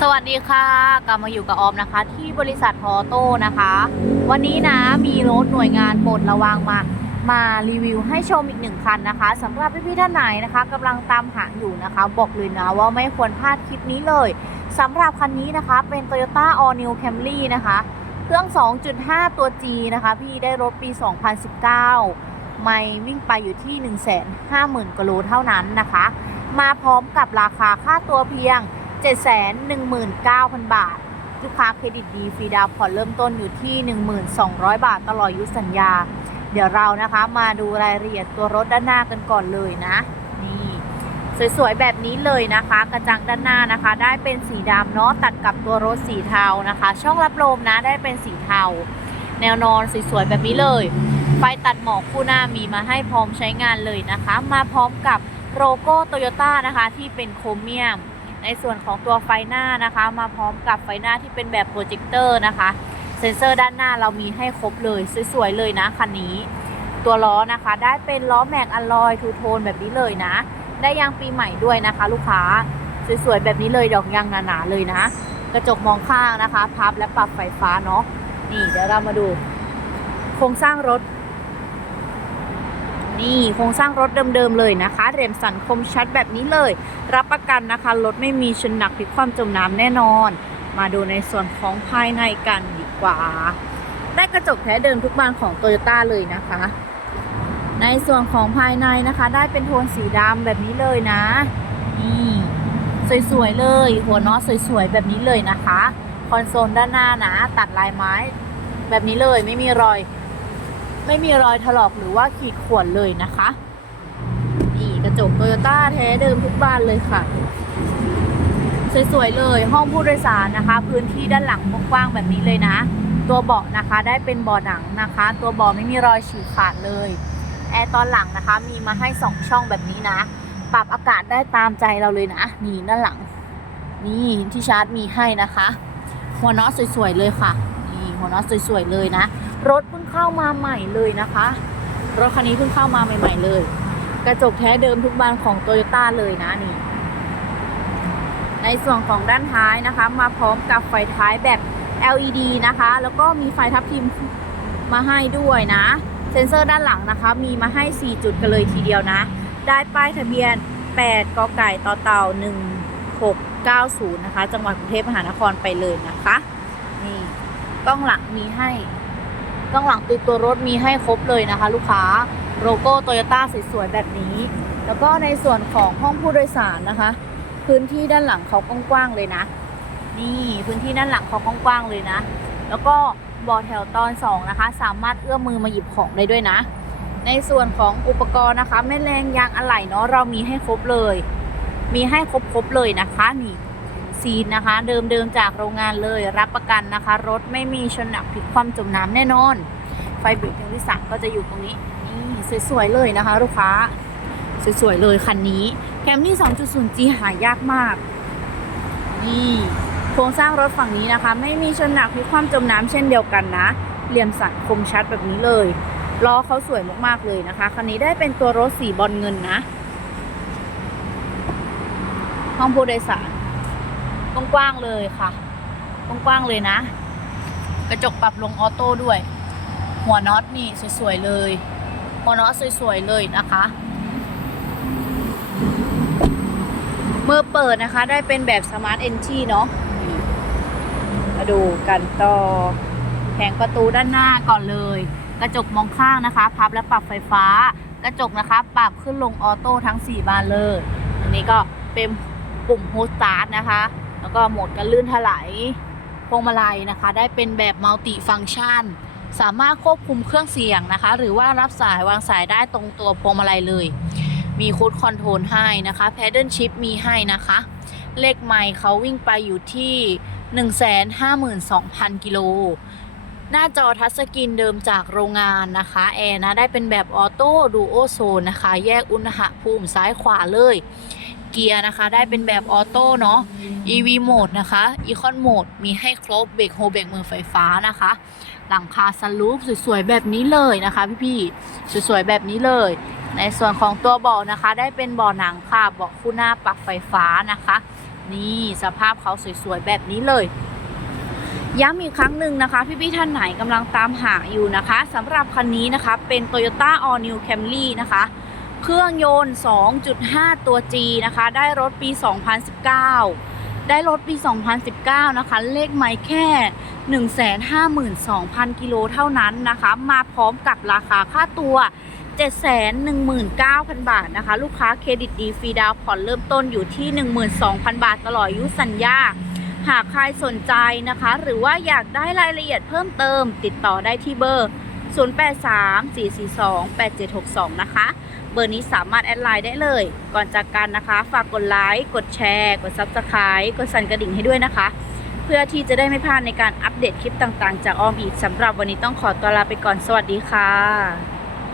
สวัสดีค่ะกลับมาอยู่กับออมนะคะ ที่บริษัทฮอโต้นะคะ วันนี้นะมีรถหน่วยงานปรดระวังมา มารีวิวให้ชมอีกหนึ่งคันนะคะสำหรับพี่ๆท่านไหนนะคะกำลังตามหาอยู่นะคะ บอกเลยนะว่าไม่ควรพลาดคลิปนี้เลยสำหรับคันนี้นะคะเป็น Toyota All New Camry นะคะ เครื่อง 2.5 ตัว G นะคะ พี่ได้รถปี 2019 ไม่วิ่งไปอยู่ที่ 150,000กิโลเท่านั้นนะคะ มาพร้อมกับราคาค่าตัวเพียง 719,000 บาท ลูกค้าเครดิตดีฟรีดาวผ่อนเริ่มต้นอยู่ที่ 1,200 บาทตลอดอายุสัญญา เดี๋ยวเรานะคะมาดูรายละเอียดตัวรถด้านหน้ากันก่อนเลยนะ นี่ สวยๆ แบบนี้เลยนะคะ กระจังด้านหน้านะคะ ได้เป็นสีดำเนาะตัดกับตัวรถสีเทานะคะ ช่องรับลมนะได้เป็นสีเทา แนวนอนสวยๆ แบบนี้เลยไฟตัดหมอกคู่หน้ามีมาให้พร้อมใช้งานเลยนะคะ มาพร้อมกับโลโก้โตโยต้านะคะที่เป็นโครเมียม ในส่วนของตัวไฟหน้านะคะ มาพร้อมกับไฟหน้าที่เป็นแบบโปรเจคเตอร์นะคะเซ็นเซอร์ด้านหน้าเรามีให้ครบเลยสวยๆเลยนะคันนี้ ตัวล้อนะคะ ได้เป็นล้อแม็กอลลอยทูโทนแบบนี้เลยนะ ได้ยางปีใหม่ด้วยนะคะ ลูกค้าสวยๆแบบนี้เลยดอกยางหนาๆเลยนะ กระจกมองข้างนะคะ พับและปรับไฟฟ้าเนาะนี่เดี๋ยวเรามาดู โครงสร้างรถ นี่โครงสร้างรถเดิมๆเลยนะคะเรมสันคมชัดแบบนี้เลย รับประกันนะคะ รถไม่มีชนหนักพลิกความจมน้ำแน่นอน มาดูในส่วนของภายในกันดีกว่า ได้กระจกแท้เดิมทุกบานของโตโยต้าเลยนะคะ ในส่วนของภายในนะคะ ได้เป็นโทนสีดำแบบนี้เลยนะนี่สวยๆเลย หัวน็อตสวยๆแบบนี้เลยนะคะ คอนโซลด้านหน้านะ ตัดลายไม้ แบบนี้เลยไม่มีรอย ไม่มีรอยถลอกหรือว่าขีดข่วนเลยนะคะนี่กระจกโตโยต้าแท้เดิมทุกบ้านเลยค่ะ สวยๆเลยห้องผู้โดยสารนะคะ พื้นที่ด้านหลังกว้างๆแบบนี้เลยนะ ตัวเบาะนะคะได้เป็นเบาะหนังนะคะ ตัวเบาะไม่มีรอยฉีกขาดเลยแอร์ตอนหลังนะคะมีมาให้ 2 ช่องแบบนี้นะ ปรับอากาศได้ตามใจเราเลยนะ นี่ด้านหลัง นี่ที่ชาร์จมีให้นะคะ หัวน็อตสวยๆเลยค่ะ หัวน็อตสวยๆเลยนะ รถเพิ่งเข้ามาใหม่เลยนะคะ รถคันนี้เพิ่งเข้ามาใหม่ ๆเลย กระจกแท้เดิมทุกบานของโตโยต้าเลยนะนี่ ในส่วนของด้านท้ายนะคะ มาพร้อมกับไฟท้ายแบบ LED นะคะ แล้วก็มีไฟทับทิมมาให้ด้วยนะ เซ็นเซอร์ด้านหลังนะคะ มีมาให้ 4 จุดกันเลยทีเดียวนะ ได้ป้ายทะเบียน 8กไก่ต่อเต่า 1690 นะคะ จังหวัดกรุงเทพมหานครไปเลยนะคะ นี่ กล้องหลังมีให้ กล้องหลังติดตัวรถมีให้ครบเลยนะคะ ลูกค้าโลโก้โตโยต้าสวยๆแบบนี้ แล้วก็ในส่วนของห้องผู้โดยสารนะคะ พื้นที่ด้านหลังเขากว้างๆเลยนะ นี่พื้นที่ด้านหลังเขากว้างๆเลยนะ แล้วก็บอแถวตอนสองนะคะ สามารถเอื้อมมือมาหยิบของได้ด้วยนะ ในส่วนของอุปกรณ์นะคะแม่แรงยางอะไหล่เนาะเรามีให้ครบเลย มีให้ครบๆเลยนะคะนี่ ซีนนะคะ เดิมๆจากโรงงานเลยรับประกันนะคะ รถไม่มีชนหนักพลิกความจมน้ำแน่นอน ไฟเบรกทางที่สามก็จะอยู่ตรงนี้นี่สวยๆเลยนะคะ ลูกค้า สวยๆเลยคันนี้แคมรี่ 2.0G หายากมาก นี่โครงสร้างรถฝั่งนี้นะคะ ไม่มีชนหนักพลิกความจมน้ำเช่นเดียวกันนะ เหลี่ยมสันคมชัดแบบนี้เลยล้อเขาสวยมากๆเลยนะคะ คันนี้ได้เป็นตัวรถสีบอลเงินนะ ห้องผู้โดยสาร กว้างๆเลยค่ะกว้างๆเลยนะ กระจกปรับลงออโต้ด้วย หัวน็อตนี่สวยๆเลย หัวน็อตสวยๆเลยนะคะเมื่อเปิดนะคะ ได้เป็นแบบสมาร์ทเอนทีเนาะมาดูกันต่อแผงประตูด้านหน้าก่อนเลย กระจกมองข้างนะคะ พับและปรับไฟฟ้า กระจกนะคะ ปรับขึ้นลงออโต้ทั้ง 4 บานเลย อันนี้ก็เป็นปุ่มโฮสตาร์ทนะคะ แล้วก็โหมดกันลื่นถลายพวงมาลัยนะคะ ได้เป็นแบบมัลติฟังชัน สามารถควบคุมเครื่องเสียงนะคะ หรือว่ารับสายวางสายได้ตรงตัวพวงมาลัยเลย มีคูดคอนโทรลให้นะคะแพดเดิลชิพมีให้นะคะ เลขไมล์เขาวิ่งไปอยู่ที่ 152,000 กิโล หน้าจอทัชสกรีนเดิมจากโรงงานนะคะ แอร์นะ ได้เป็นแบบออโต้ดูโอโซนนะคะ แยกอุณหภูมิซ้ายขวาเลย เกียร์นะคะ ได้เป็นแบบออโต้เนาะ EV โหมดนะคะ Econ โหมดมีให้ครบเบรกโฮเบรกมือไฟฟ้านะคะ หลังคาสลูปสวยๆแบบนี้เลยนะคะพี่ๆสวยๆแบบนี้เลย ในส่วนของตัวเบาะนะคะ ได้เป็นเบาะหนังค่ะเบาะคู่หน้าปรับไฟฟ้านะคะ นี่สภาพเขาสวยๆแบบนี้เลยย้ำอีกครั้งหนึ่งนะคะ พี่ๆท่านไหนกำลังตามหาอยู่นะคะสำหรับคันนี้นะคะเป็น Toyota All New Camry นะคะ เครื่องยนต์ 2.5 ตัว G นะคะ ได้รถปี 2019 ได้รถปี 2019 นะคะ เลขไม้แค่ 152,000 กิโลเท่านั้นนะคะ มาพร้อมกับราคาค่าตัว 719,000 บาทนะคะ ลูกค้าเครดิตดีฟรีดาวผ่อนเริ่มต้นอยู่ที่ 12,000 บาทตลอดอายุสัญญาหากใครสนใจนะคะ หรือว่าอยากได้รายละเอียดเพิ่มเติม ติดต่อได้ที่เบอร์ 0834428762 นะคะ เบอร์นี้สามารถแอดไลน์ได้เลย ก่อนจากกันนะคะ ฝากกดไลค์กดแชร์ กด Subscribe กดสั่นกระดิ่งให้ด้วยนะคะ เพื่อที่จะได้ไม่พลาดในการอัปเดตคลิปต่างๆ จากออมอีกสำหรับวันนี้ต้องขอตัวลาไปก่อนสวัสดีค่ะ